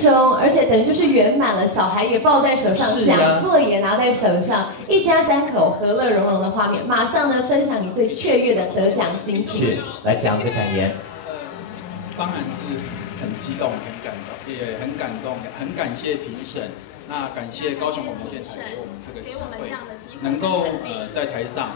松，而且等于就是圆满了，小孩也抱在手上，讲座也拿在手上，一家3口和乐融融的画面。马上呢，分享你最雀跃的得奖心情。是，来讲个感言。当然是很激动、很感动，也很感动，很感谢评审。那感谢高雄广播电台给我们这个机会，能够在台上。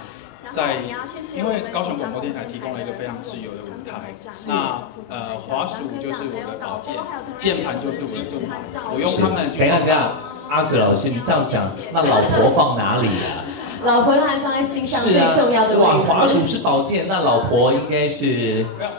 因为高雄广播电台提供了一个非常自由的舞台，那滑鼠就是我的宝剑，键盘就是我的盾牌，我用它们去创造。等一下，阿哲老师，你这样讲，那老婆放哪里啊？老婆当然放在心上最重要的位置。哇，滑鼠是宝剑，那老婆应该是……没有，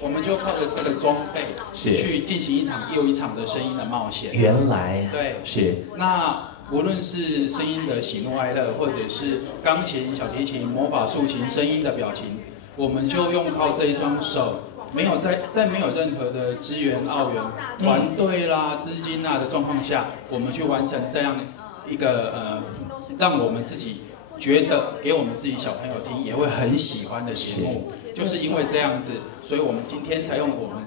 我们就靠着这个装备去进行一场又一场的声音的冒险。原来对，是那。无论是声音的喜怒哀乐，或者是钢琴、小提琴、魔法竖琴声音的表情，我们就用靠这一双手，没有在没有任何的资源、澳元、团队啦、资金啦的状况下，我们去完成这样一个让我们自己觉得给我们自己小朋友听也会很喜欢的节目。就是因为这样子，所以我们今天才用我们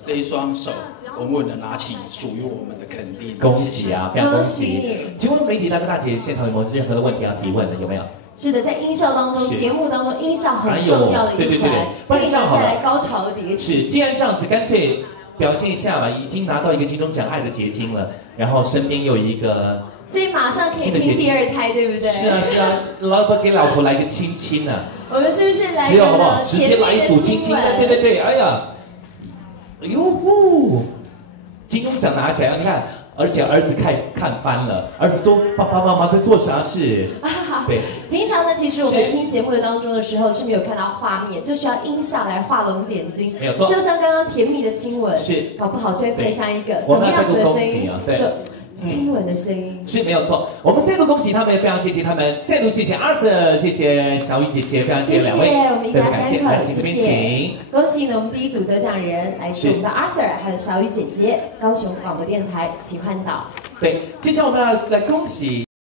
这一双手稳稳的拿起属于我们的肯定。恭喜啊，非常恭喜！请问媒体大哥大姐现场有没有任何的问题要提问的？有没有？是的，在音效当中，节目当中音效很重要的一环，不然这样好了，带来高潮的迭起。是，既然这样子，干脆表现一下吧。已经拿到一个金钟奖爱的结晶了，然后身边又有一个。所以马上可以拼第2胎，对不对？是啊是啊，老婆给老婆来个亲亲啊！我们是不是来个好不好？直接来一组亲亲的，对对对，哎呀，哎呦呼！金钟奖拿起来，你看，而且儿子看翻了，儿子说爸爸妈妈在做啥事？对。平常呢，其实我们听节目的当中的时候是没有看到画面，就需要音效来画龙点睛。没有错。就像刚刚甜蜜的亲吻，是，搞不好就会配上一个什么样子的声音？对。亲吻的声音是没有错，我们再度恭喜他们，非常谢谢他们，再度谢谢Arthur，谢谢小雨姐姐，非常谢谢两位，我们一家3口，谢谢，恭喜呢我们第1组得奖人，来自我们的Arthur，还有小雨姐姐，高雄广播电台奇幻岛。对，接下来我们要来恭喜。